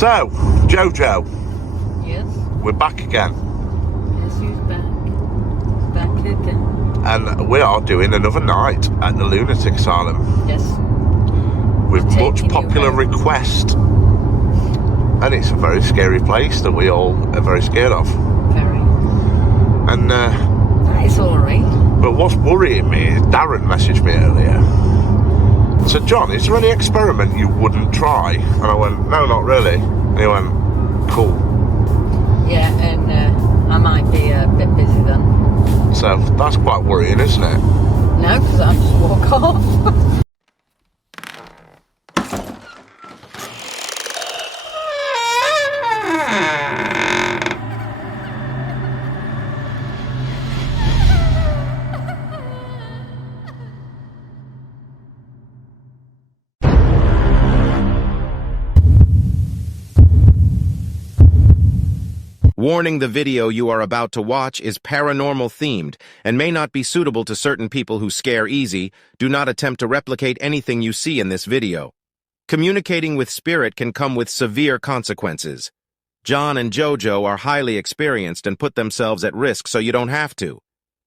So, Jojo. Yes? We're back again. Yes, who's back? Back again. And we are doing another night at the Lunatic Asylum. Yes. With much Taking you popular home. request. And it's a very scary place that we all are very scared of. Very. And, It's alright. but what's worrying me is Darren messaged me earlier. Said, John, is there any experiment you wouldn't try? And I went, no, not really. And he went, cool. Yeah, and I might be a bit busy then. So that's quite worrying, isn't it? No, because I'll just walk off. Warning: the video you are about to watch is paranormal themed and may not be suitable to certain people who scare easy. Do not attempt to replicate anything you see in this video. Communicating with spirit can come with severe consequences. John and Jojo are highly experienced and put themselves at risk so you don't have to.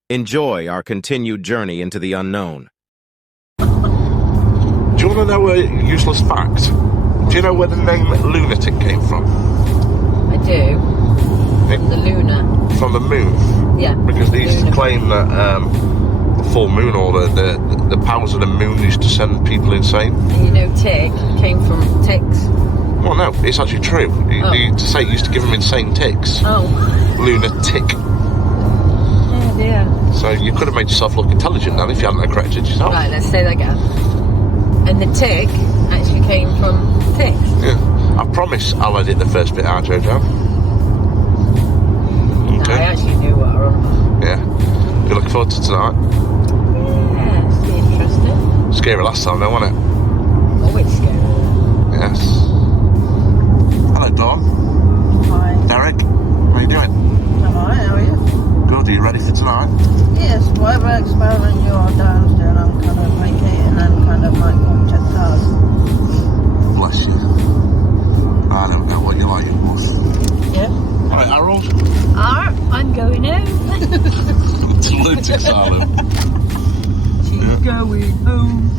Enjoy our continued journey into the unknown. Do you want to know a useless fact? Do you know where the name Lunatic came from? I do. From the Luna. From the moon. Yeah. Because they used to Luna. claim that the full moon or the powers of the moon used to send people insane. And you know, tick came from ticks. Well, no, it's actually true. To say it used to give them insane ticks. Oh. Lunatic. Oh dear. So you could have made yourself look intelligent then if you hadn't corrected yourself. Right, let's say that again. And the tick actually came from ticks. Yeah. I promise I'll edit the first bit out, Jojo. No, I actually knew what I was on about. Yeah. You looking forward to tonight? Yeah, it's be interesting. Scary last time though, wasn't it? Always scary. Yes. Hello, Dawn. Hi. Derek. How you doing? Alright, how are you? Good. Are you ready for tonight? Yes, whatever experiment you are doing, I'm kind of vacating and kind of like going to task. Bless you. I don't know what you like, you boss. Yeah. Alright, Harold. Alright, I'm going home. To Lunatic Asylum. She's going home.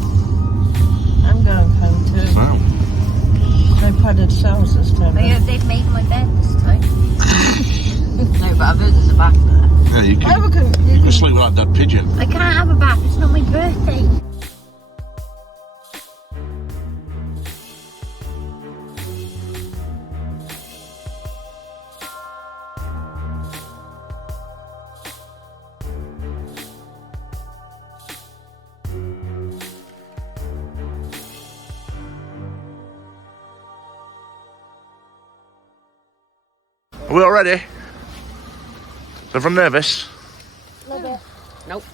I'm going home too. Wow. No padded cells this time. I hope they've made my bed this time. No, but I've heard there's a bath there. Yeah, you can, Whatever you can sleep with that dead pigeon. I can't have a bath, it's not my birthday. Are we all ready? Is everyone nervous? Nope.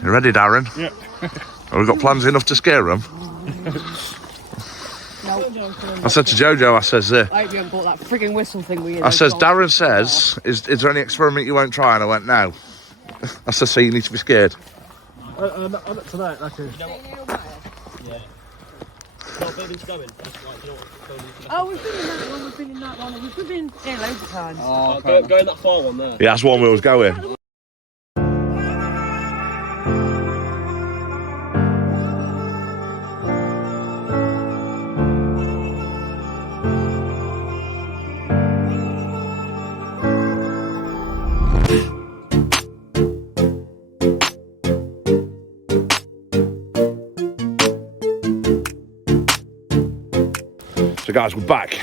You ready, Darren? Yeah. Have we got plans enough to scare them? I said to Jojo, I says, I hope you haven't bought that frigging whistle thing with you. I says, Darren says, is there any experiment you won't try? And I went, no. I said, so you need to be scared. Not tonight, that is. Oh, we've been in that one, we've been in that one, we've been here loads of times. Oh, go in that far one there. Yeah, that's one we was going. So guys, we're back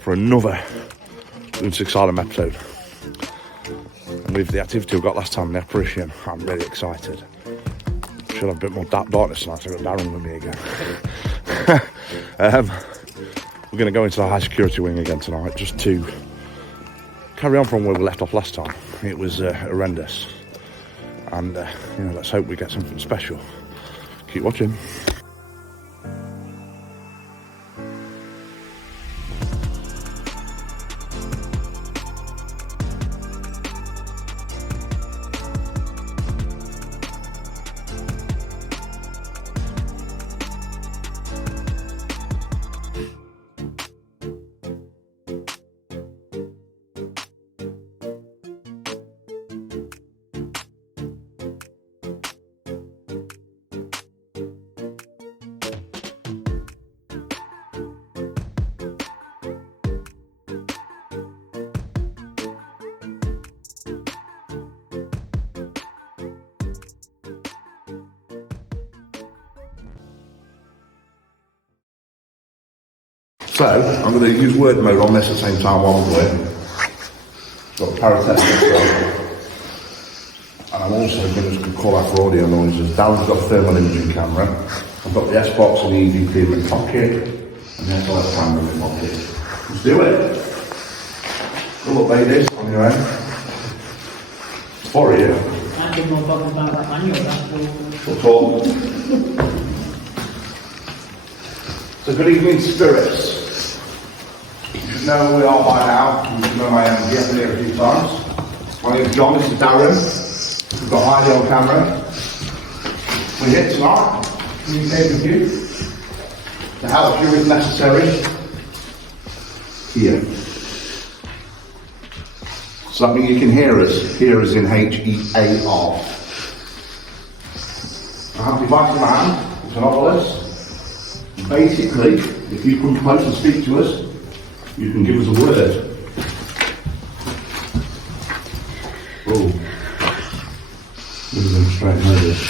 for another Lunatic Asylum episode. And with the activity we got last time, the apparition, I'm really excited. Should have a bit more darkness tonight, so I've got Darren with me again. We're going to go into the high security wing again tonight, just to carry on from where we left off last time. It was horrendous. And, let's hope we get something special. Keep watching. So, I'm going to use word mode on this at the same time while I'm doing it. Got paratechnic. And I'm also going to call out for audio noises. Darren's got a thermal imaging camera. I've got the S-Box and the EVP in my pocket. And the SLS camera in my pocket. Let's do it. Good luck, ladies, on your own. For you. I didn't know about that manual. What's all? So good evening, spirits. You should know who we are by now. You should know I am getting here a few times. My name is John, this is Darren. We've got Heidi on camera. We're here tonight to communicate with you, to help you if necessary. Here. Something you can hear us. Hear us in H-E-A-R. I have a device in my hand. It's an obelisk. Basically, if you come close and speak to us, you can give us a word. Oh. Give them straight notice.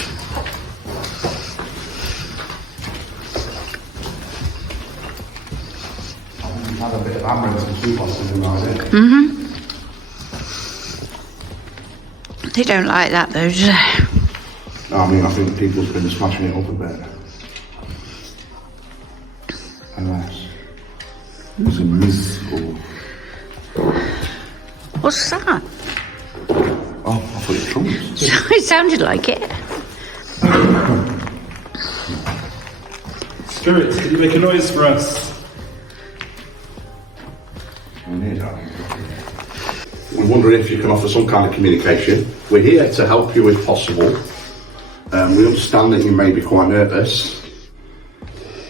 I think we've had a bit of amaranth and soup on something like that. Mm-hmm. They don't like that though, do they? No, I mean, I think people's been smashing it up a bit. Unless it's a mythical. What's that? Oh, I thought it was drums. It sounded like it. Spirits, can you make a noise for us? We're wondering if you can offer some kind of communication. We're here to help you if possible. We understand that you may be quite nervous.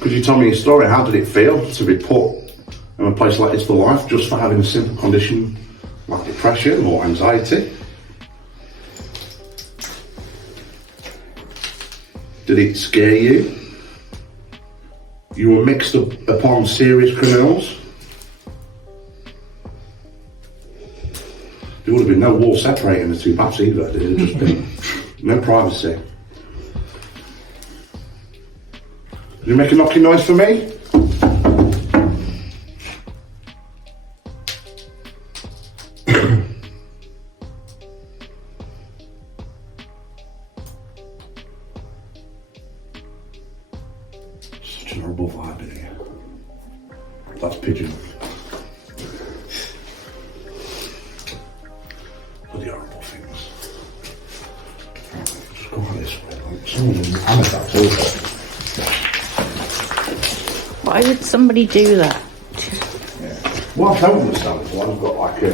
Could you tell me your story? How did it feel to be put in a place like this for life just for having a simple condition like depression or anxiety? Did it scare you? You were mixed up upon serious criminals? There would have been no wall separating the two paths either. There would have just been no privacy. Can you make a knocking noise for me? Such an horrible vibe in here. That's pigeon. Bloody horrible things. Just go on this way. Some of them have that also. Why would somebody do that? Well, I don't understand. Well, I've got like a...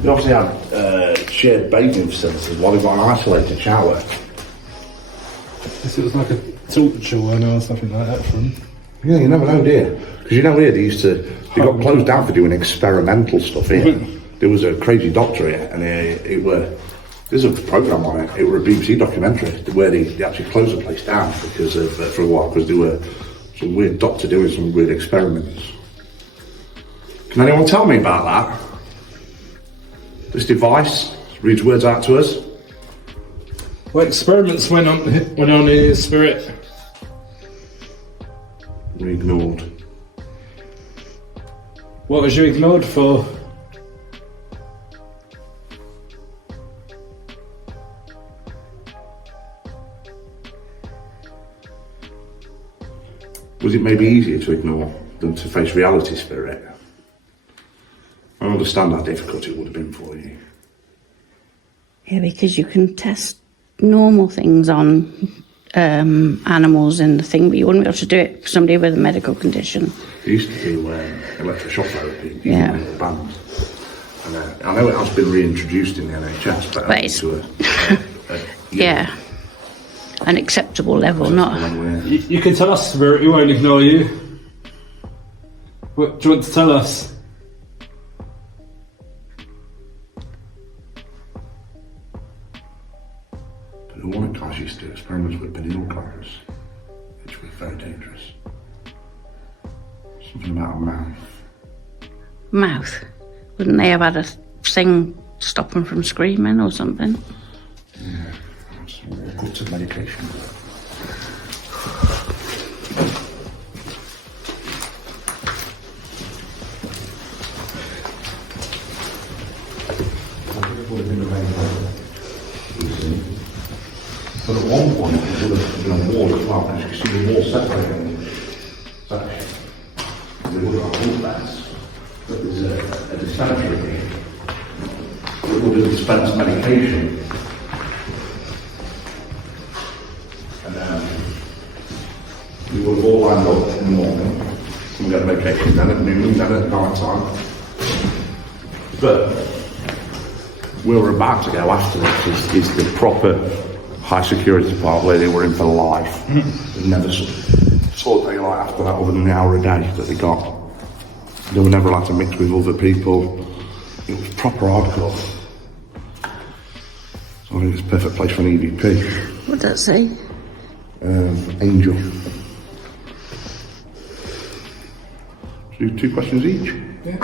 They obviously have shared bathing facilities while they've got an isolated shower. This was like a torture one or something like that from. Yeah, you never know, do you? Because you know here they used to... They got closed down for doing experimental stuff here. There was a crazy doctor here and it were... There's a programme on it. It were a BBC documentary where they actually closed the place down because of, for a while, because there were some weird doctor doing some weird experiments. Can anyone tell me about that? This device reads words out to us. What experiments went on in his spirit? We ignored. What was you ignored for? Was it maybe easier to ignore than to face reality, spirit? I understand how difficult it would have been for you. Yeah, because you can test normal things on animals and the thing, but you wouldn't be able to do it for somebody with a medical condition. They used to do electroshock therapy Yeah. using a band. And, I know it has been reintroduced in the NHS, but it's to yeah, an acceptable level, not. You can tell us, Spirit, we won't ignore you. What do you want to tell us? But the one guys used to do experiments with pineal glands, which was very dangerous. Something about a mouth. Mouth. Wouldn't they have had a thing stop them from screaming or something? Yeah, some guts of medication. one point it would have been a wall as well, because you can see the wall separating section. They would have got that. But there's a dispensary here. It would have dispensed medication. And we would have all lined up in the morning. And we got medication then at noon, then at night time. But where we're about to go after this is the proper high security part where they were in for life. They never saw daylight after that other than the hour a day that they got. They were never allowed to mix with other people. It was proper hardcore. So I think it's a perfect place for an EVP. What does that say? Angel. So 2 questions each? Yeah.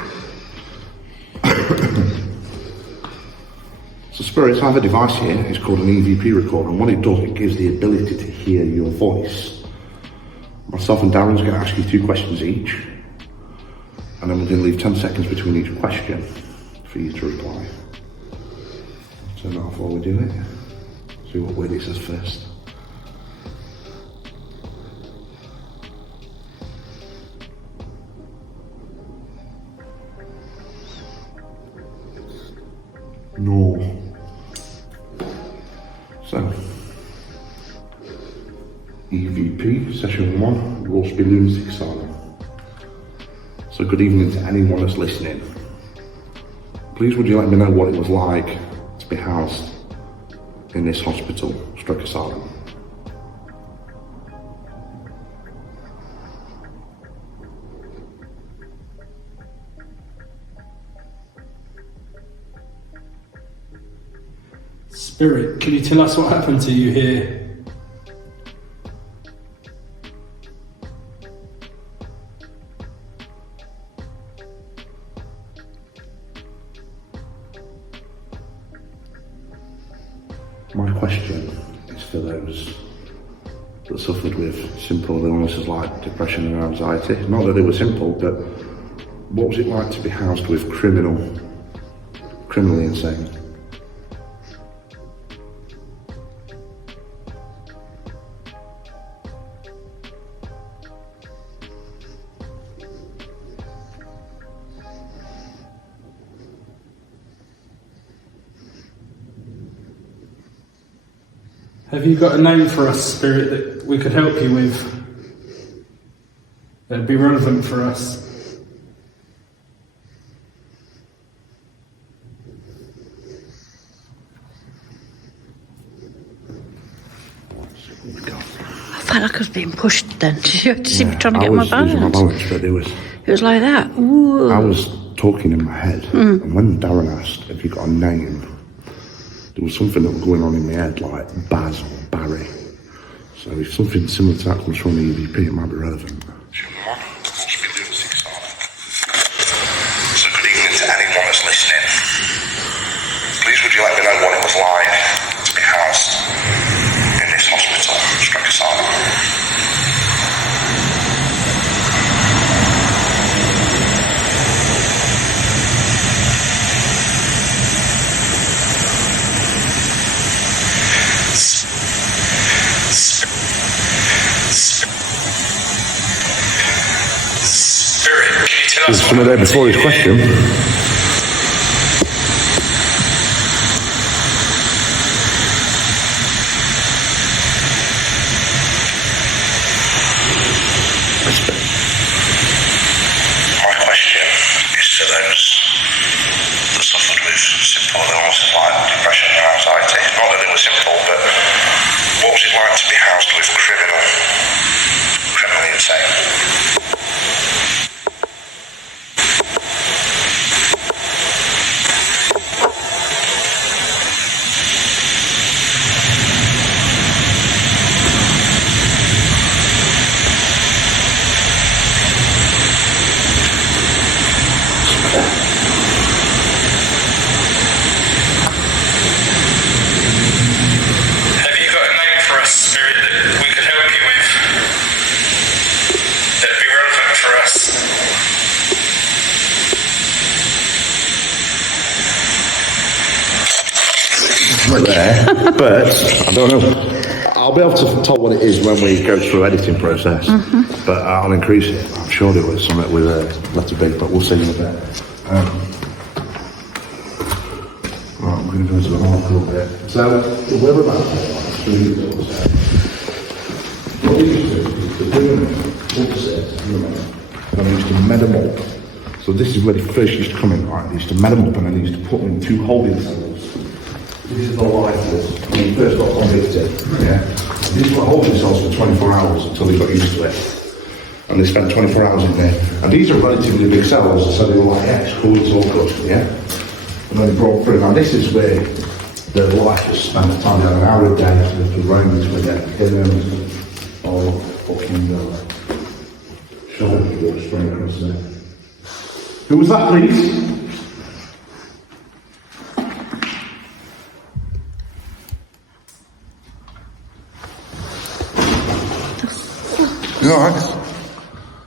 So spirits, I have a device here, it's called an EVP recorder, and what it does, it gives the ability to hear your voice. Myself and Darren's going to ask you 2 questions each, and then we're going to leave 10 seconds between each question for you to reply. Turn that off while we do it. See what word it says first. No. So, EVP, session 1, Rauceby Asylum. So good evening to anyone that's listening. Please would you let me know what it was like to be housed in this hospital, stroke asylum? Spirit, can you tell us what happened to you here? My question is for those that suffered with simple illnesses like depression and anxiety. Not that they were simple, but what was it like to be housed with criminally insane? Have you got a name for us, Spirit, that we could help you with? That'd be relevant for us. I felt like I was being pushed then. Did you see me trying to get my balance? Losing my balance, but it was like that. Ooh. I was talking in my head, and when Darren asked, have you got a name? There was something that was going on in my head, like Baz or Barry. So if something similar to that comes from the EVP, it might be relevant. So good evening to anyone that's listening. Please would you let me know what it was like to be housed in this hospital, stroke asylum? There's something there before his question. My question is to those that suffered with simple illnesses like depression and anxiety. Not that it was simple, but what was it like to be housed with criminally insane? There, but I don't know. I'll be able to tell what it is when we go through editing process. But I'll increase it. I'm sure there was something with a letter B, but we'll see in a bit. Right, I'm going to go into the hardcore bit. So, we're about what we used to do and we used to med them up. So this is where they first used to come in, right? They used to med them up and then they used to put them in 2 holding cells. This is the life when he first got convicted. Yeah. These were holding cells for 24 hours until they got used to it. And they spent 24 hours in there. And these are relatively big cells, so they were like, yeah, it's cool, it's all good, yeah? And then they brought through. Now this is where the life was spent the time. They had an hour a day to roam this with their killers or fucking shoulder to straight across there. Who was that, please? You alright?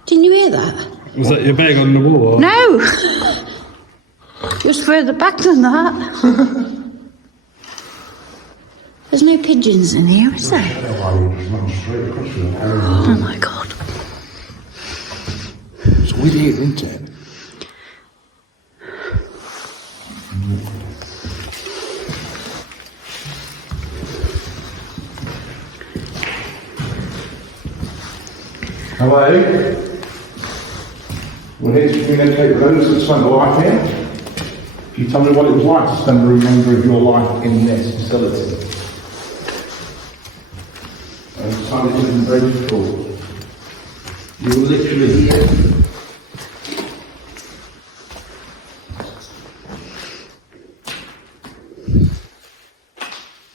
Didn't you hear that? Was that your bag on the wall? No! Just further back than that. There's no pigeons in here, is there? Oh my god. It's weird here, isn't it? Hello? We're here to communicate with those that spent a life here. Can you tell me what it was like to spend the remainder of your life in this facility? It's been very difficult. You were literally here.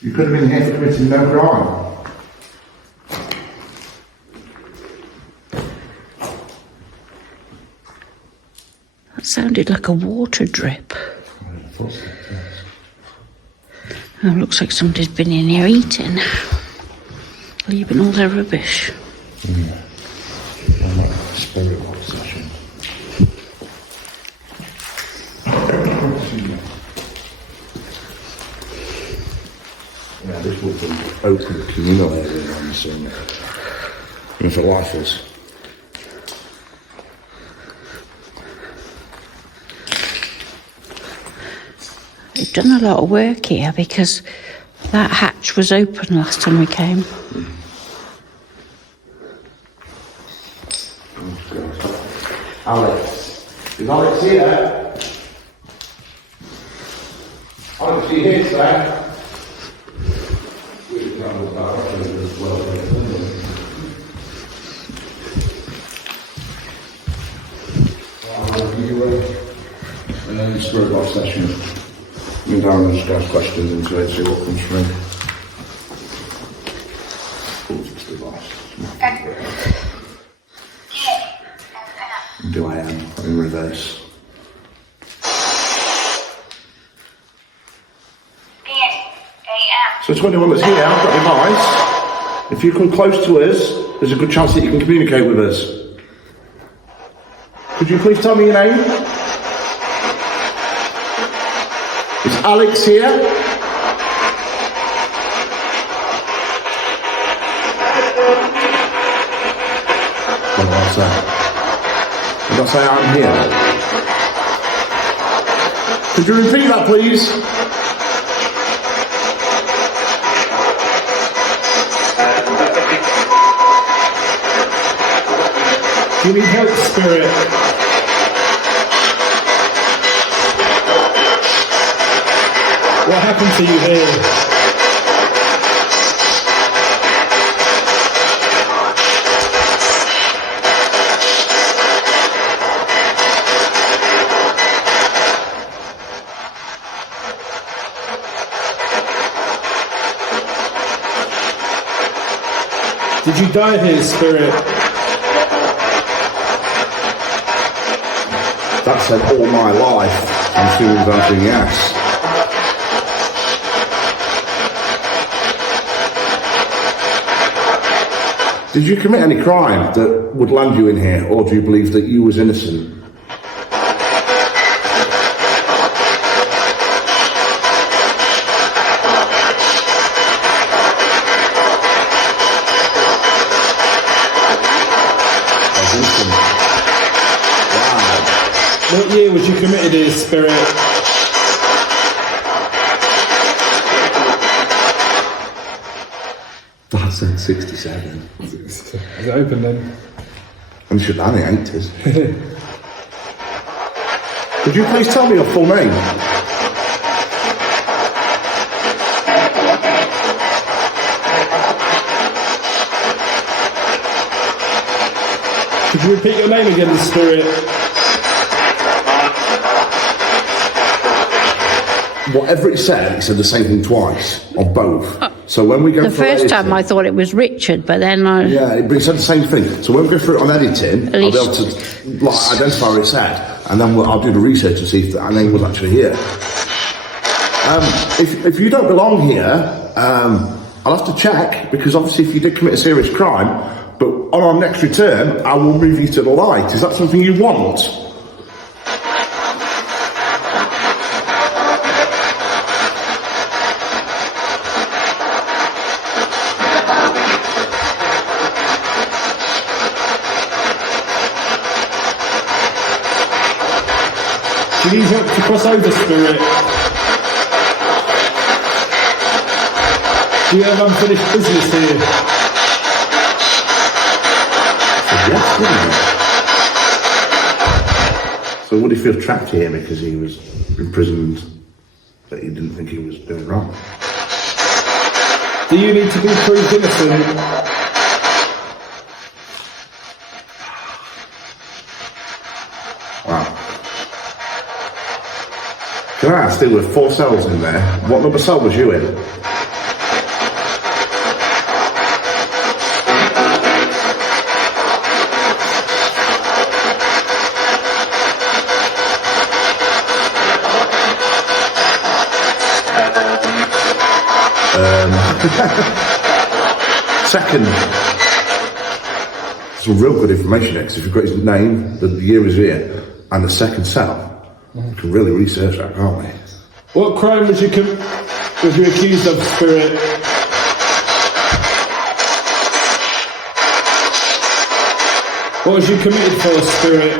You could have been here for committing no crime. That sounded like a water drip. Oh, looks like somebody's been in here eating. Leaving all their rubbish. Spirit box session. Yeah, this would be open communal area on the scene. If it lifers. They've done a lot of work here because that hatch was open last time we came. Alex. Is Alex here? Alex, are you here today? Spirit box session. Me and Darren just ask questions into it, see what comes through. This device. Do I am in reverse. So to anyone that's here, I've got advice. If you come close to us, there's a good chance that you can communicate with us. Could you please tell me your name? Is Alex here? What did I say? Did I say I'm here? Could you repeat that, please? Do you need help, Spirit? What happened to you here? Did you die here, Spirit? That said all my life. I'm still answering yes. Did you commit any crime that would land you in here, or do you believe that you was innocent? What year was you committed here, Spirit? That's in 67. Is it open then? I'm sure that in the 80s. Could you please tell me your full name? Could you repeat your name again, Spirit? Whatever it said the same thing twice, on both. So when we go The through first editing, time I thought it was Richard, but then I... yeah, it said the same thing. So when we go through it on editing, At I'll be least- able to identify what it said, and then I'll do the research and see if that name was actually here. If you don't belong here, I'll have to check, because obviously if you did commit a serious crime, but on our next return, I will move you to the light. Is that something you want? Do you need help to cross over, Spirit? Do you have unfinished business here? Yes, didn't he? So would he feel trapped here because he was imprisoned, that he didn't think he was doing wrong? Do you need to be proved innocent? Wow. Can I ask, there were 4 cells in there. What number cell was you in? Second. Some real good information there, because if you've got his name, the year is here, and the second cell, we can really research that, can't we? What crime was you accused of, Spirit? What was you committed for, Spirit?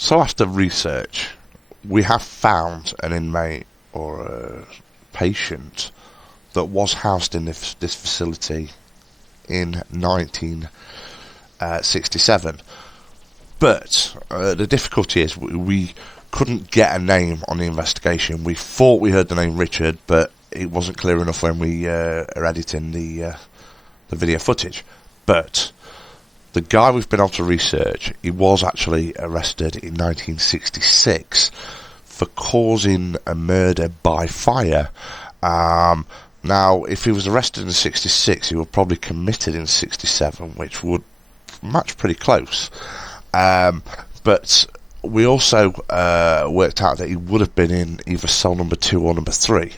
So after research, we have found an inmate or a patient that was housed in this facility in 1967. But the difficulty is we couldn't get a name on the investigation. We thought we heard the name Richard, but it wasn't clear enough when we are editing the video footage. But the guy we've been able to research, he was actually arrested in 1966 for causing a murder by fire. Now, if he was arrested in 66, he would probably committed in 67, which would match pretty close. But we also worked out that he would have been in either cell number 2 or number 3.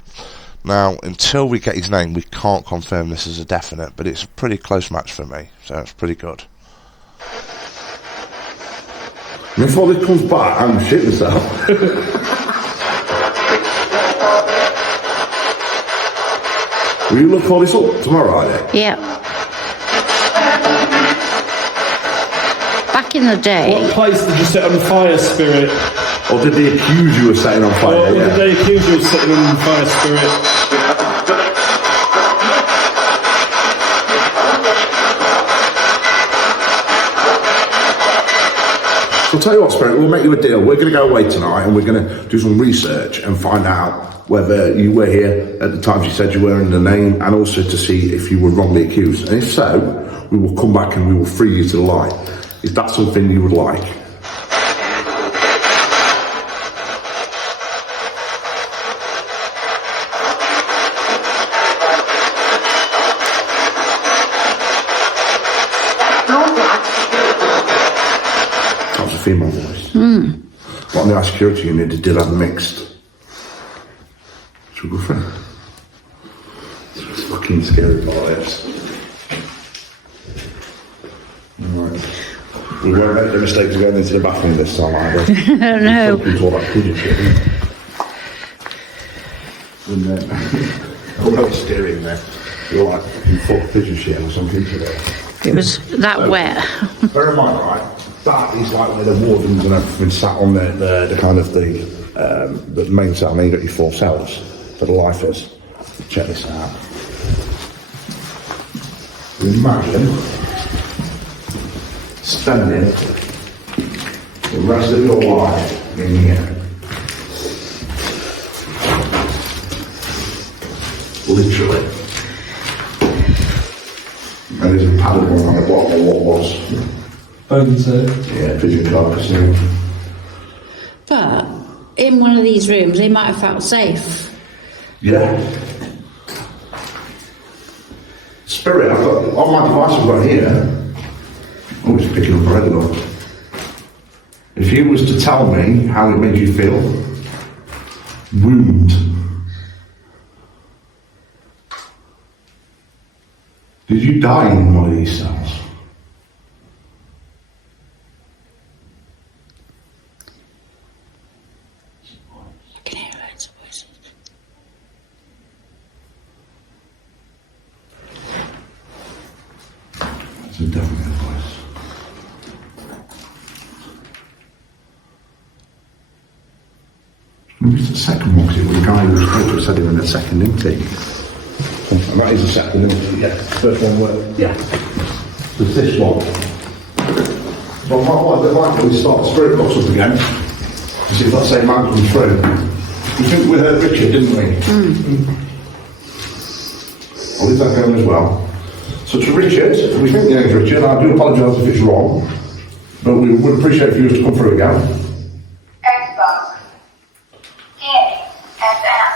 Now, until we get his name, we can't confirm this as a definite, but it's a pretty close match for me, so it's pretty good. Before this comes back, I'm shit myself. Will you look all this up tomorrow, are you? Yeah. Back in the day... What place did you set on fire, Spirit? Or did they accuse you of setting on fire? Or did they accuse you of setting on fire, Spirit? So I'll tell you what, Spirit, we'll make you a deal. We're going to go away tonight and we're going to do some research and find out whether you were here at the times you said you were in the name, and also to see if you were wrongly accused. And if so, we will come back and we will free you to the light. Is that something you would like? That was a female voice. But on the high security unit, they did have mixed. Should we go for it? It's fucking scary about this. Alright. We won't make the mistake of going into the bathroom this time either. No. Into all that pigeon shit. And then, oh no, it's scary in there. You're like, you full pigeon shit or something today. It was that wet. Bear in mind, right? That is like where the wardens and everything sat on the kind of the main cell. And then you got your 4 cells for the lifers. Check this out. Imagine spending the rest of your life in here. Literally. And there's a padded one on the bottom of what was. Yeah, pigeon carcass. But in one of these rooms, they might have felt safe. Yeah. Spirit, I've got on my device I've got here. Oh, it's picking up already though. If you was to tell me how it made you feel, wound. Did you die in one of these cells? I can hear loads of voices. It's a definite voice. Maybe it's the second one, because it was a guy who was supposed to have said it in the second intake. And that is the second intake, yeah. First one worked, yeah. So it's this one. So what I'd like to do is start the spirit box up again, to see if that same man comes through. We think we heard Richard, didn't we? I'll leave that going as well. So to Richard, we think your name's Richard, I do apologise if it's wrong, but we would appreciate if you was to come through again. Xbox. DSM.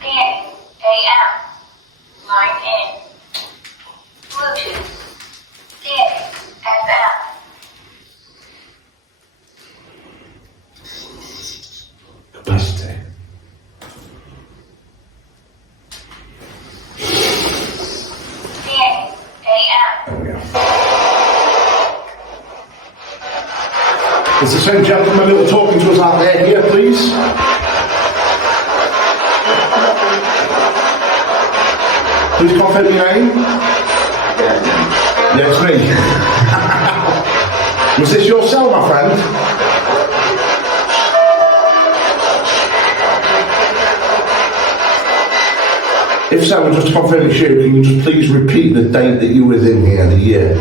DSAM. Line in. Bluetooth. DSM. Capacity. There we go. Is the same gentleman that was talking to us out there here, please? Please confirm your name. Yeah, it's me. Was this your cell, my friend? If so, just to confirm it's you, can you just please repeat the date that you were in here, the year?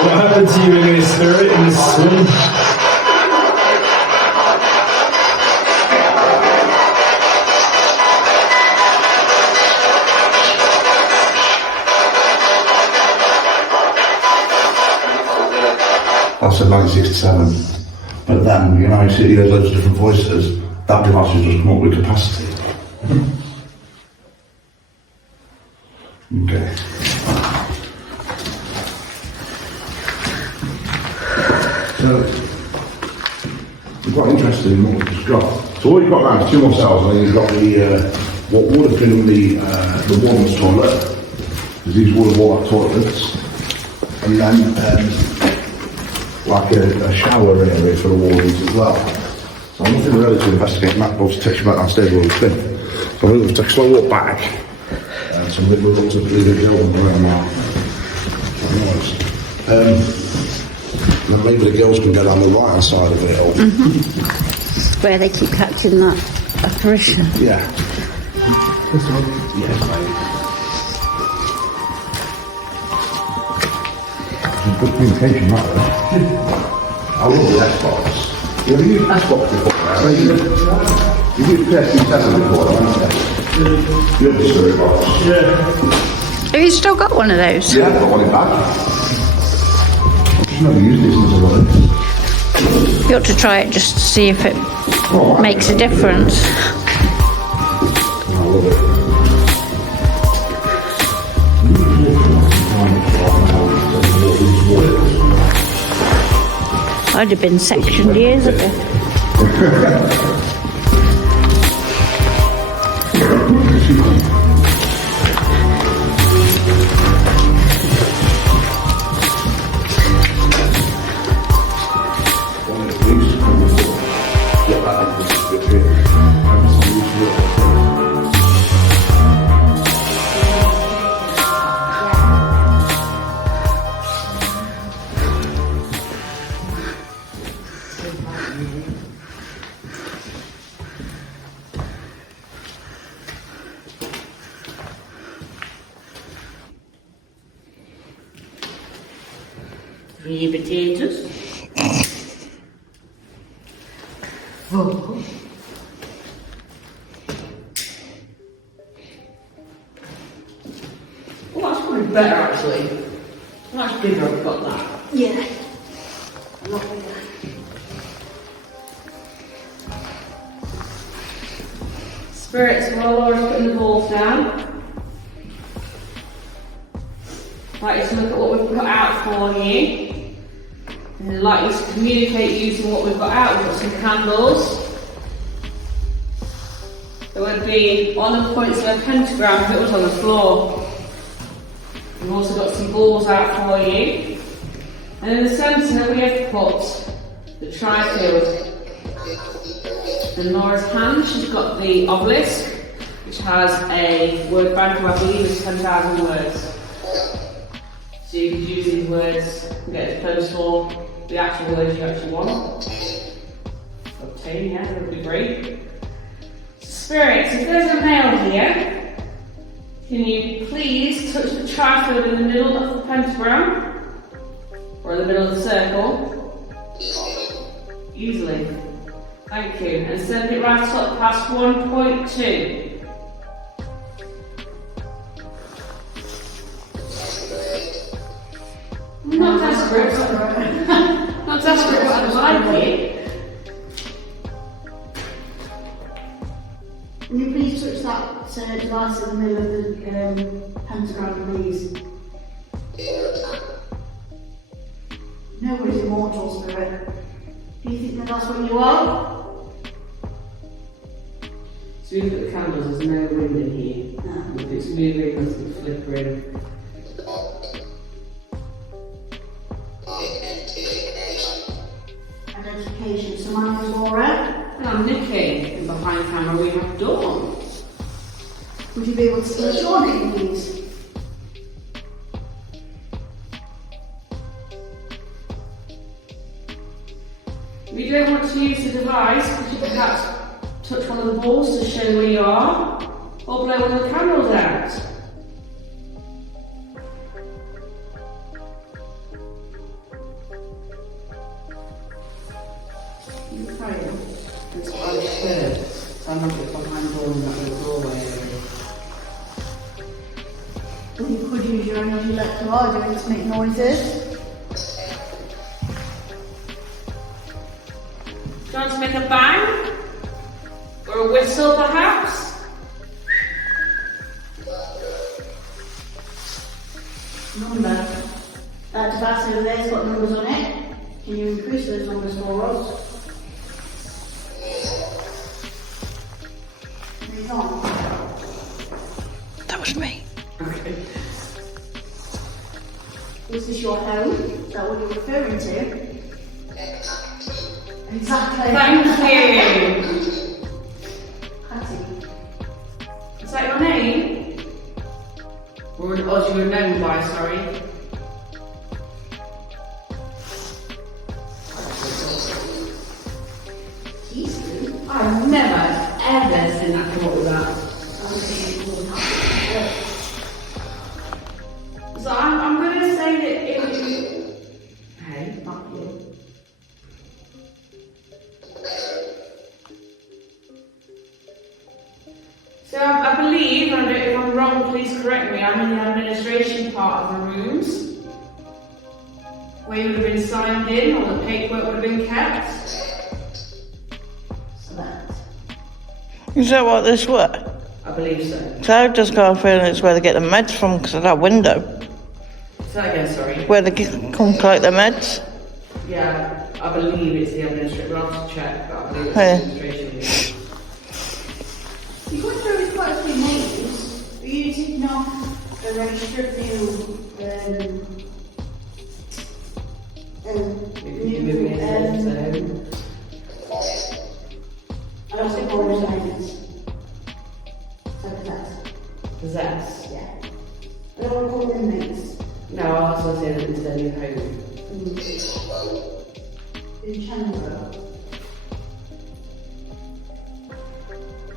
What happened to you in this spirit, in this swim? I said 1967. But then, you know, you see you hear loads of different voices, that device has just come up with capacity. Okay. So, we're quite interested in what we've just got. So what you've got now is 2 more cells, and then you've got the, what would have been the woman's toilet, because these would have all had toilets, and then like a shower area for the wardens as well. So nothing really to investigate, and that will take you back downstairs where we've been. So we'll take a slow walk back, so we'll look to the building around now. Then maybe the girls can go down the right hand side of it all. Where they keep catching that apparition. Yeah. This one? Yes, mate. Good communication, that though. I love the Xbox. You ever used Xbox before, right? You used PS7 before, haven't you? You have the Spirit Box. Yeah. Have you still got one of those? Yeah, I've got one in back. I've just never used this since I got it. You ought to try it just to see if it makes a difference. I love it. I'd have been sectioned years ago. 3 potatoes. 4. Oh, that's probably better actually. Much bigger, I've got that. Yeah. A lot bigger. Spirits, while Laura's putting the balls down, I'd like you to look at what we've put out for you. And I'd like you to communicate using what we've got out. We've got some candles. There would be on the points of a pentagram if it was on the floor. We've also got some balls out for you. And in the centre we have put the trifield. In Laura's hand she's got the obelisk, which has a word bank of, I believe, is 10,000 words. So you could use these words and get as close for the actual words you actually want. Obtain, yeah, that would be great. Spirits, if there's a male here, can you please touch the trifield in the middle of the pentagram? Or in the middle of the circle? Easily. Thank you. And send it right up past 1.2. Not desperate. Not desperate, but I'd like it. Can you please touch that device in the middle of the pentagram, please? Nobody's immortal, Spirit. Do you think that that's what you are? So we look at the candles, there's no wind in here. No. If it's moving, it's flickering. Identification. So my name is Laura. And I'm Nikki, and behind camera we have Dawn. Would you be able to spell your name, please? If you don't want to use the device, could you perhaps touch one of the balls to show where you are? Or blow one of the candles out? You carry on. It's what I heard. So I'm not behind the door and not in the doorway area. Well, you could use your energy electrolyzer to make noises. Do you want to make a bang? Or a whistle perhaps? Number. That device over there's got numbers on it. Can you increase those numbers for us? Move on. That was me. Okay. Is this your home? Is that what you're referring to? Exactly. Thank you. Hattie. Is that your name? Or you were known by, sorry. I've never ever seen that come up with that. So I'm going to say that it was... Hey, fuck you. So I believe, and if I'm wrong, please correct me, I'm in the administration part of the rooms, where you would have been signed in, or the paperwork would have been kept. Is that what this was? I believe so. So I've just got a feeling it's where they get the meds from because of that window. Say that again, sorry. Where they come collect the meds. Yeah, I believe it's the administration. We'll have to check, but I believe it's the Yeah. administration. You've gone through with quite a few names. Are you taking off a register of new I don't think all those names. So that's. Possess. Yeah. I don't want to call them names. No, I'll also say that it's their new home. In Chandra.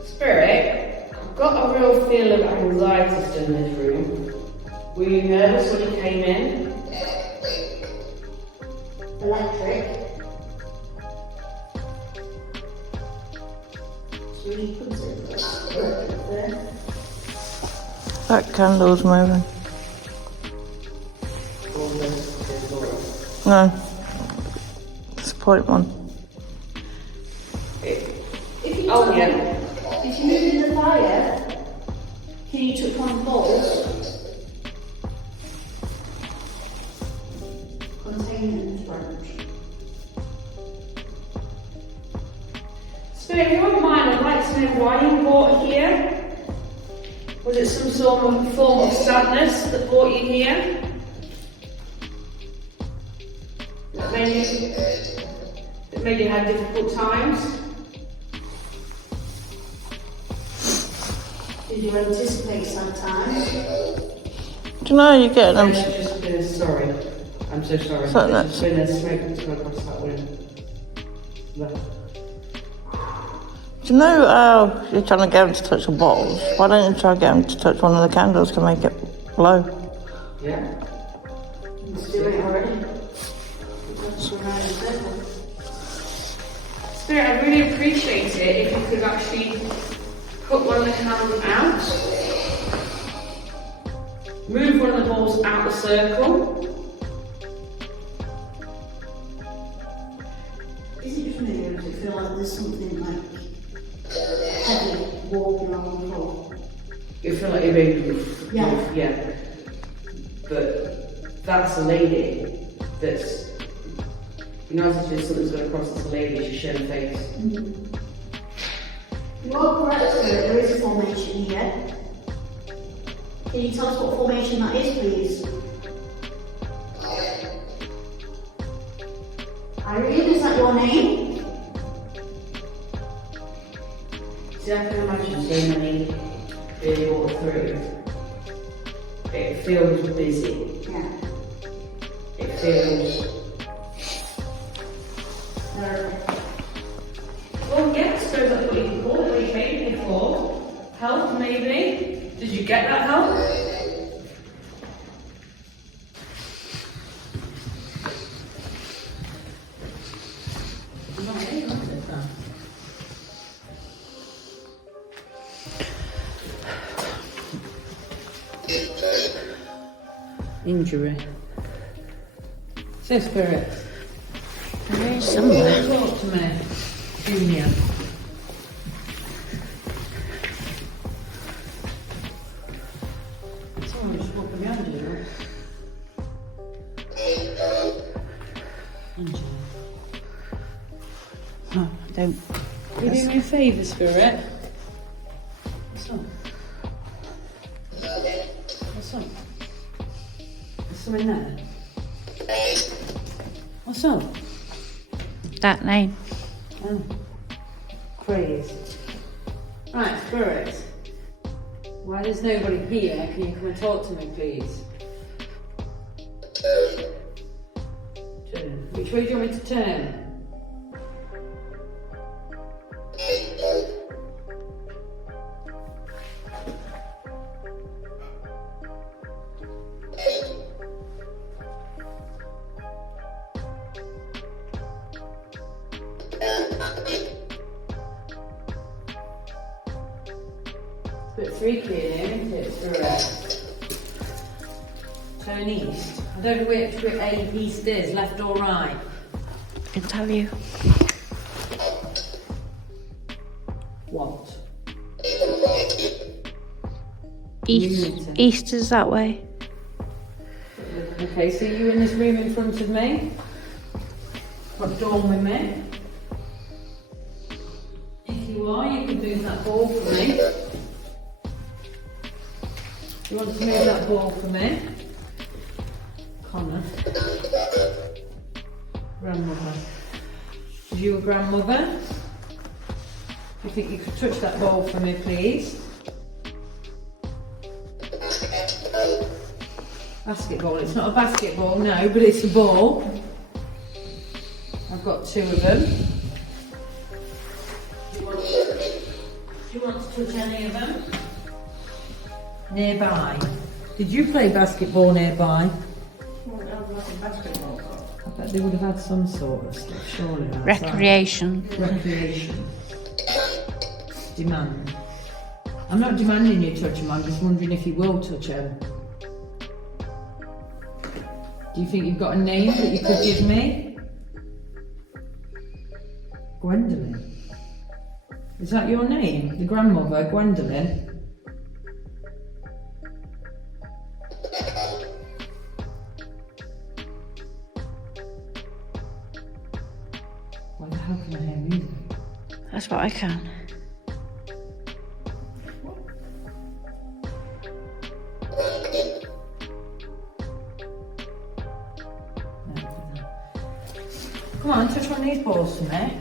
Spirit, I've got a real feel of anxiety still in this room. Were you nervous when you came in? electric. So when you put it there. That candle's moving. No. It's point one. Oh, yeah. If you move in the fire, can you touch one of the balls? Containing branch. Spirit, if you wouldn't mind, I'd like to know why you bought here. Was it some sort of form of sadness that brought you here? That made you have difficult times? Did you anticipate sometimes? Do you know you get them? There's just been sorry. I'm so sorry. So There's just been a smoke that's gone across that window. Left. Do you know how you're trying to get him to touch the bottles? Why don't you try to get him to touch one of the candles to make it glow? Yeah. Let's do it already. That's around the circle. Spirit, I really appreciate it if you could actually put one of the candles out, move one of the balls out the circle. Is it just me or does it feel like there's something like heavy walking on the floor? You feel like you're being Yeah. But that's a lady that's, you know, as if something's going across, it's a lady, she's showing face. Mm-hmm. You are correct, Spirit, there is a formation here. Can you tell us what formation that is, please? Irene, is that your name? See, I can imagine so many being walked through. It feels busy. Yeah. It feels. Well, yeah, I suppose that's what you can call it. What you came here for. Help, maybe. Did you get that help? Injury. So, Spirit. There is somewhere. Talk to me, Junior. Someone just walking behind you, right? Angela. No, don't. Will you do me a favour, Spirit? What's up? What's up? There's something there. What's up? That name. Oh. Crazy. Right, Spirit. Why there's nobody here, can you come and talk to me, please? Turn. Which way do you want me to turn? It's a bit freaky in here, isn't it, Spirit? Turn east. I don't know which way east is, left or right. I can tell you. What? East is that way. Okay, so you in this room in front of me? Got Dawn with me? If you are, you can move that ball for me. You want to move that ball for me? Connor. Grandmother. Is you a grandmother? Do you think you could touch that ball for me, please? Basketball. It's not a basketball, no, but it's a ball. I've got two of them. Do you want to touch any of them? Nearby. Did you play basketball nearby? What else like a basketball court? I But they would have had some sort of stuff, surely. Recreation. Recreation. Demand. I'm not demanding you touch him, I'm just wondering if you will touch him. Do you think you've got a name that you could give me? Gwendolyn. Is that your name? The grandmother, Gwendolyn? Why the hell can I hear music? That's what I can. Come on, touch one of these balls for me.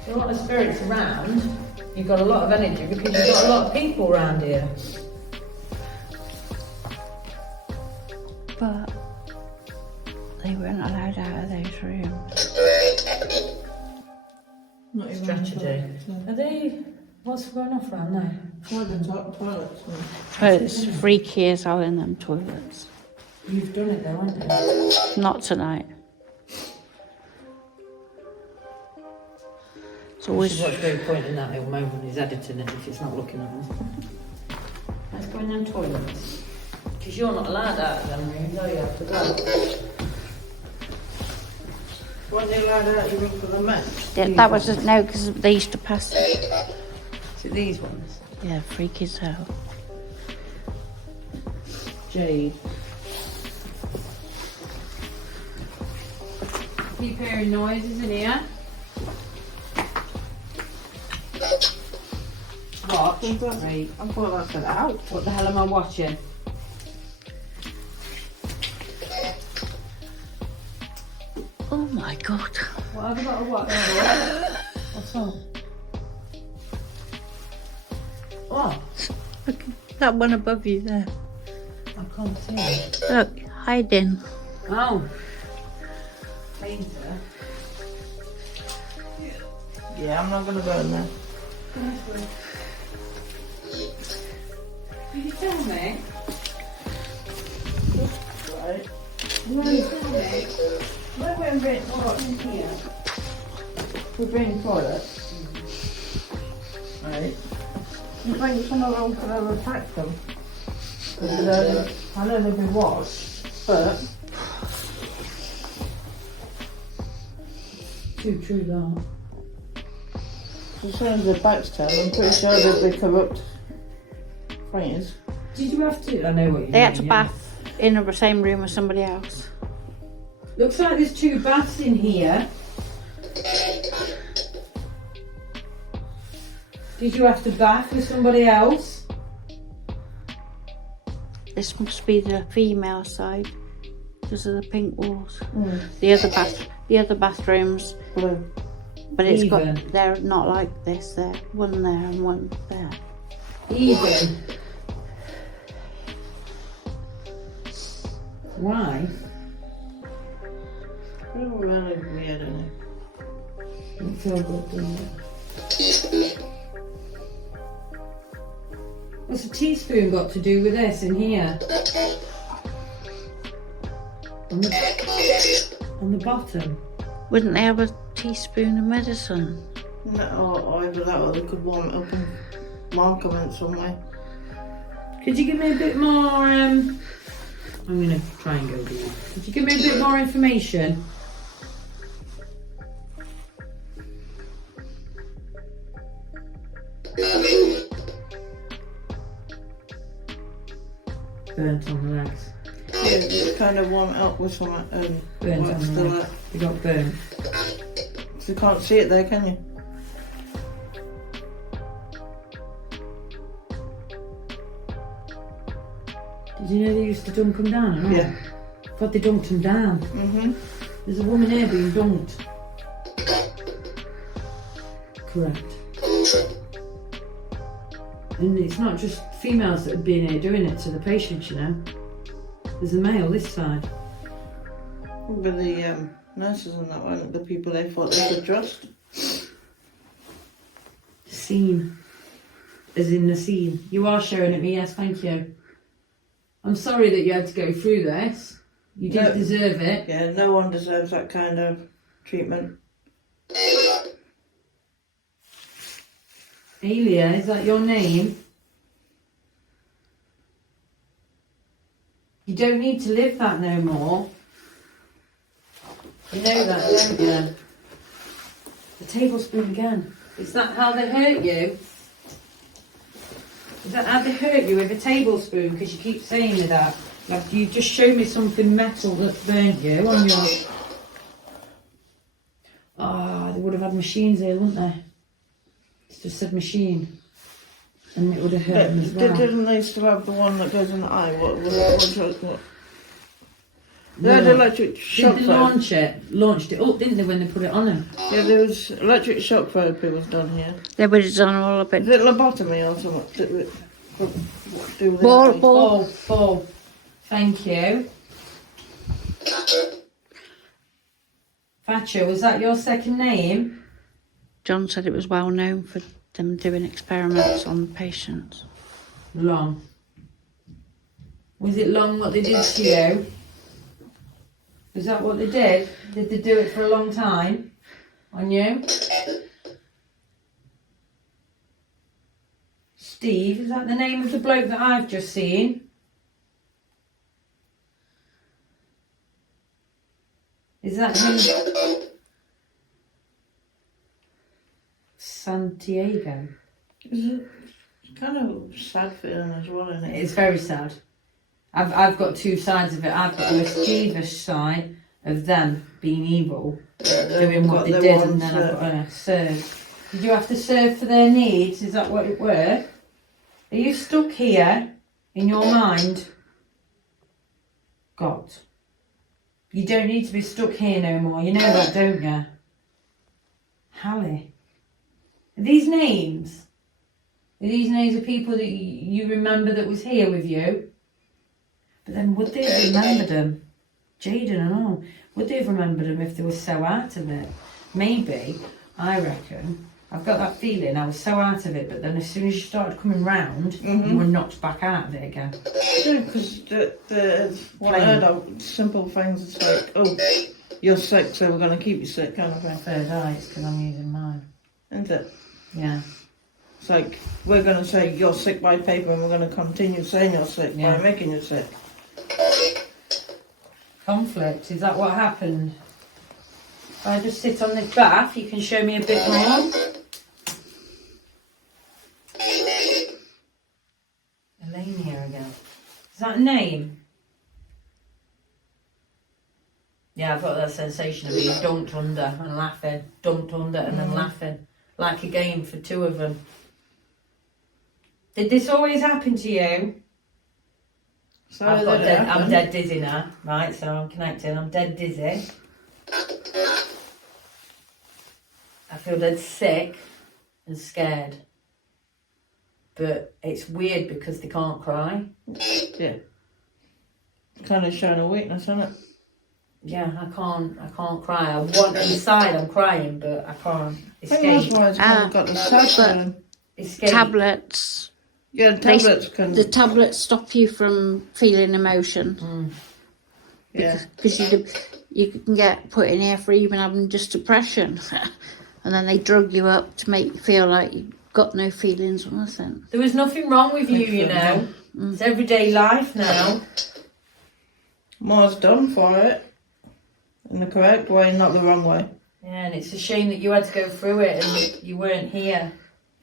If you want the spirits around, you've got a lot of energy because you've got a lot of people around here. But they weren't allowed out of those rooms. Not even Strategy. Are they... What's going off around there? Toilets. But it's freaky as hell in them toilets. You've done it though, haven't you? Not tonight. It's always... What's very point in that little moment he's editing it if he's not looking at them. Let's go in them toilets. Because you're not allowed out of them rooms, are you? I forgot. When they allowed out, you look for the match. Yeah, that was just no, because they used to pass it. Is it these ones? Yeah, freaky as hell. Jade. Keep hearing noises in here. Watch. Right. I thought I said out. What the hell am I watching? Oh my god. What have I got to watch? What's on? What? Look, that one above you there. I can't see it. Look, hiding. Oh. Painter. Yeah, I'm not gonna go in there. Did you tell me? Right. You want to tell me? Where we're in in here? We're being toilets. Right. You think some of them could have attacked them? I know they've been washed, but Too true that. as soon as their backs turned, I'm pretty sure they'd be corrupt friends. Did you have to? I know what you mean. They had to bath in the same room as somebody else. Looks like there's 2 baths in here. Did you have to bath with somebody else? This must be the female side because of the pink walls. The other bathrooms, Blue. but it's Even. got, they're not like this. They're one there and one there. Even. Why? They're really weird, isn't it? Don't feel good, does it? What's a teaspoon got to do with this in here? On the bottom. Wouldn't they have a teaspoon of medicine? No, or either that or they could warm it up and mark them in some way. Could you give me a bit more, I'm going to try and go do that. Could you give me a bit more information? Burnt on the legs. Yeah, just kind of warm it up with some Burnt while on it's the still legs. You got burnt. So you can't see it there, can you? Did you know they used to dunk them down? and all? Yeah. I thought they dunked them down. Mm-hmm. There's a woman here being dunked. Correct. And it's not just females that have been here doing it to the patients, you know. There's a male this side. But the nurses and that weren't the people they thought they could trust. Scene. As in the scene. You are showing it me, yes, thank you. I'm sorry that you had to go through this. You didn't deserve it. Yeah, no one deserves that kind of treatment. Elia, is that your name? You don't need to live that no more. You know that, don't you? The tablespoon again. Is that how they hurt you? Is that how they hurt you with a tablespoon? Because you keep saying that. Like you just showed me something metal that burnt you on your... Ah, they would have had machines here, wouldn't they? It's just said machine. And it would have hurt them as well. Didn't they still have the one that goes in the eye? What? They had electric shock Did they launched it up, didn't they, when they put it on him? Yeah, there was electric shock therapy was done here. They would have done all of it. Is it lobotomy or something? Paul. Thank you. Thatcher, was that your second name? John said it was well known for them doing experiments on patients. Long. Was it long what they did to you? Is that what they did? Did they do it for a long time on you? Steve, is that the name of the bloke that I've just seen? Is that him? Santiago. It's kind of sad feeling as well, isn't it? It's very sad. I've got two sides of it. I've got the mischievous side of them being evil, doing what they did, and then I've got to serve. Did you have to serve for their needs? Is that what it were? Are you stuck here in your mind? God. You don't need to be stuck here no more. You know that, don't you? Hallie. Are these names? Are these names of people that you remember that was here with you? But then would they have remembered them? Jaden and all. Would they have remembered them if they were so out of it? Maybe, I reckon. I've got that feeling I was so out of it, but then as soon as you started coming round, you were knocked back out of it again. Yeah, because what I heard of simple things, it's like, oh, you're sick, so we're going to keep you sick, kind of thing. Third eye, it's because I'm using mine. Isn't it? Yeah. It's like, we're going to say you're sick by paper, and we're going to continue saying you're sick by making you sick. Conflict, is that what happened? If I just sit on this bath, you can show me a bit more. Elaine here again. Is that a name? Yeah, I've got that sensation of being dunked under and laughing, dunked under and then laughing. Like a game for two of them. Did this always happen to you? So I'm dead dizzy now, right? So I'm connecting. I'm dead dizzy. I feel dead sick and scared. But it's weird because they can't cry. Yeah. Kind of showing a weakness, isn't it? Yeah, I can't cry. I want inside. I'm crying, but I can't escape. I think that's why it's kind of got the sad feeling. Escape. Tablets. Yeah, tablets The tablets stop you from feeling emotion. Yeah. Because you can get put in here for even having just depression. And then they drug you up to make you feel like you've got no feelings or nothing. There was nothing wrong with you know. It's everyday life now. More's done for it. In the correct way, not the wrong way. Yeah, and it's a shame that you had to go through it and you weren't here.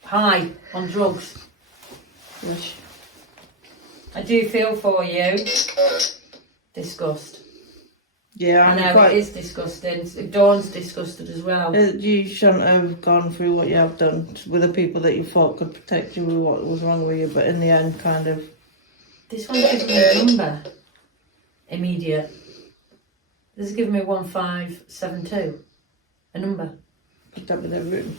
High on drugs. Yes. I do feel for you. Disgust. Yeah, I know, it is disgusting. Dawn's disgusted as well. You shouldn't have gone through what you have done with the people that you thought could protect you with what was wrong with you, but in the end, kind of... This one gives me a number. Immediate. This is giving me 1572. A number. Put that with their room.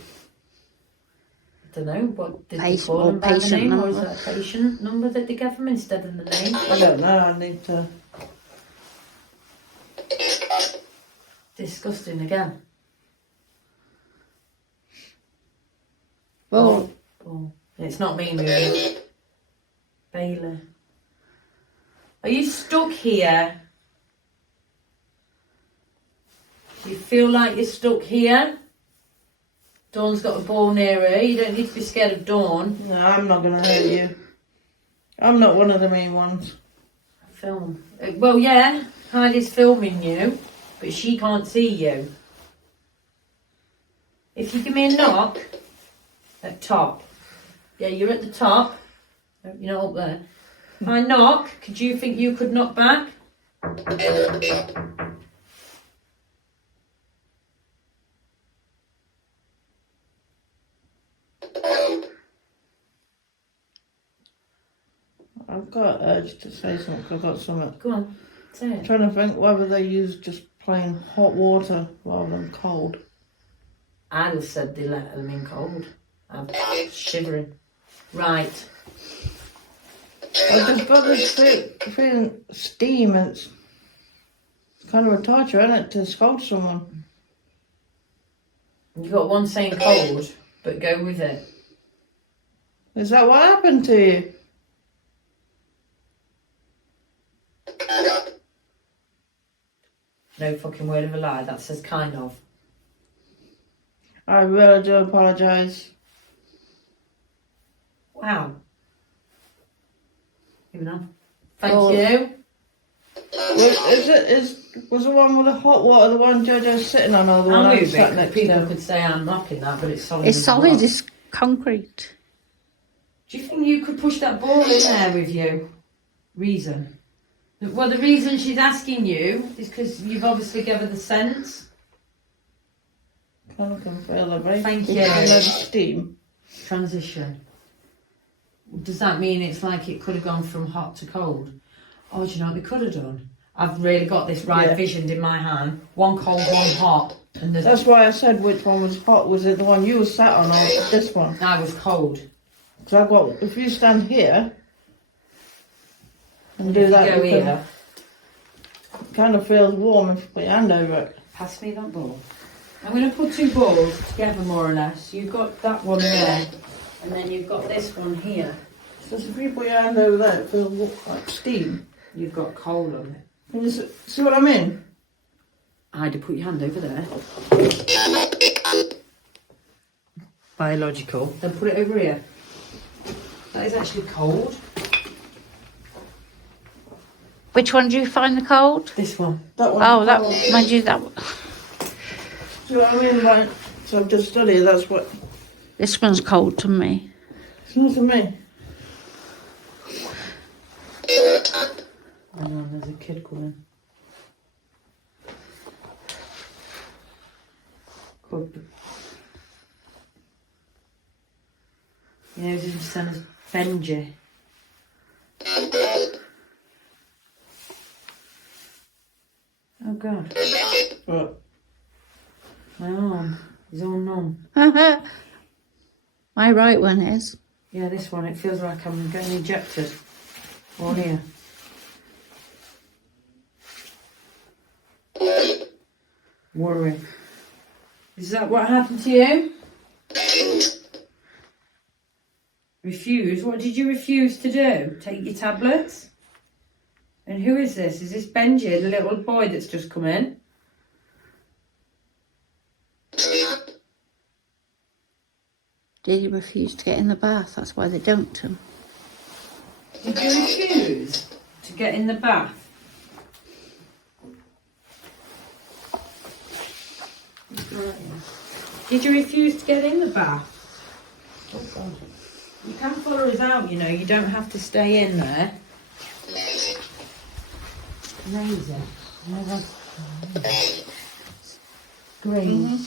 I don't know, what did they Patient call or them by the patient name? Or number. is that a patient number that they gave them instead of the name? I don't know, I need to... Disgusting again. Well, Oh. It's not me moving. Bailey. Are you stuck here Do you feel like you're stuck here? Dawn's got a ball near her. You don't need to be scared of Dawn. No, I'm not going to hurt you. I'm not one of the main ones. Film. Well, yeah, Heidi's filming you, but she can't see you. If you give me a knock at top. Yeah, you're at the top. No, you're not up there. If I knock, could you think you could knock back? I've got an urge to say something. I've got something. Go on, say it. I'm trying to think whether they use just plain hot water rather than cold. I just said they let them in cold. I'm shivering. Right. I just got this feeling steam. It's kind of a torture, isn't it, to scold someone? You got one saying cold, but go with it. Is that what happened to you? No fucking word of a lie. That says kind of. I really do apologise. Wow. Even on. Thank you. Was the one with the hot water the one Jojo's sitting on, or the one I'll I move sat it. next People to? could say I'm knocking that, but it's solid. It's as solid, rock. it's concrete. Do you think you could push that ball in there with you? Reason? Well, the reason she's asking you is because you've obviously given her the sense. Kind of can feel it, right? Thank you. The steam. Transition. Does that mean it's like it could have gone from hot to cold? Oh, do you know what they could have done? I've really got this visioned in my hand. One cold, one hot. And that's why I said which one was hot. Was it the one you were sat on, or this one? I was cold. Because I've got, if you stand here and do if that, you go here, it kind of feels warm if you put your hand over it. Pass me that ball. I'm going to put two balls together more or less. You've got that one there, and then you've got this one here. So if you put your hand over there, it feels like steam. You've got coal on it. Can you see what I mean? I had to put your hand over there. Biological. Then put it over here. That is actually cold. Which one do you find the cold? This one. That one. Oh, that mind you, that one. See what I mean? Like, so I've just studied, that's what. This one's cold to me. It's not to me. Hang on, there's a kid coming. Could. You know, his son is Benji. Oh God. What? My arm is all numb. My right one is. Yeah, this one, it feels like I'm getting ejected. All here. Worry. Is that what happened to you? Refuse? What did you refuse to do? Take your tablets? And who is this? Is this Benji, the little boy that's just come in? Did he refuse to get in the bath? That's why they dumped him. Did you refuse to get in the bath? Did you refuse to get in the bath? Oh God. You can follow us out, you know, you don't have to stay in there. Amazing. Green.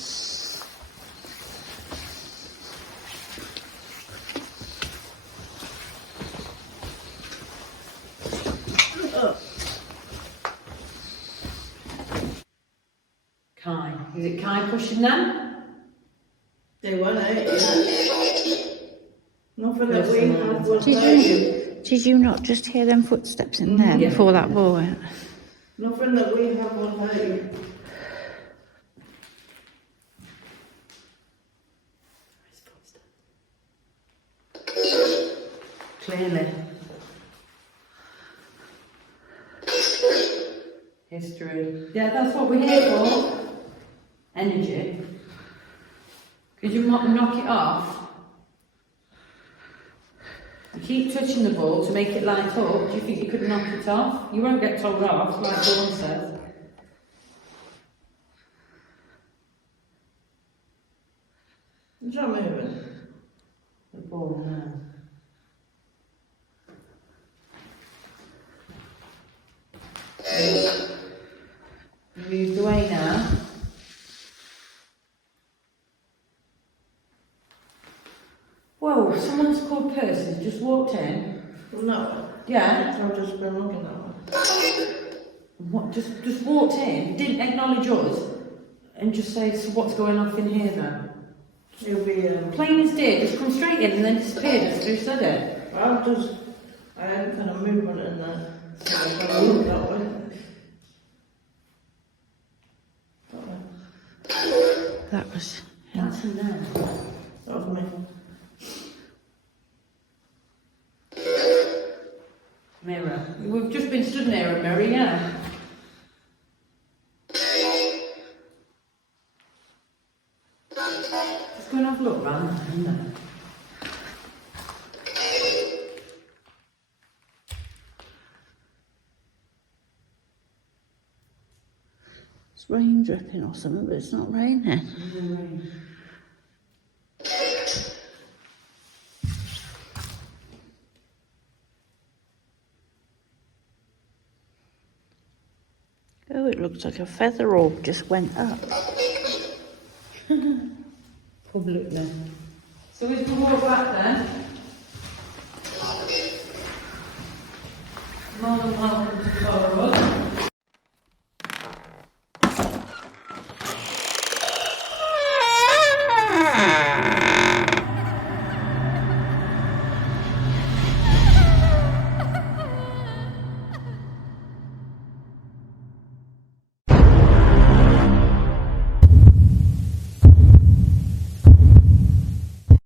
Kai. Is it Kai pushing them? They were, nothing that we had was Did you not just hear them footsteps in there before that ball went? nothing that we have was hurt. Clearly. History. Yeah, that's what we're here for. energy. Could you knock it off? You keep touching the ball to make it light up. Do you think you could knock it off? You won't get told off, like Dawn says. It's not moving. The ball, no. Moved away now. Whoa, someone's called Percy, just walked in. No. Yeah. I've just been looking at one. What, just walked in, didn't acknowledge us, and just say, so what's going on in here then? He'll be, Plain as day, just come straight in and then disappeared as who said it. I had kind of movement in there. So I kind of looked that way. That was That's him there. That was me. Mirror. We've just been stood near a mirror, yeah. Just go and have a look round there. It's rain dripping or something, but it's not raining. Oh, it looks like a feather orb just went up. Publicly. So we can walk back then. More than welcome to follow us.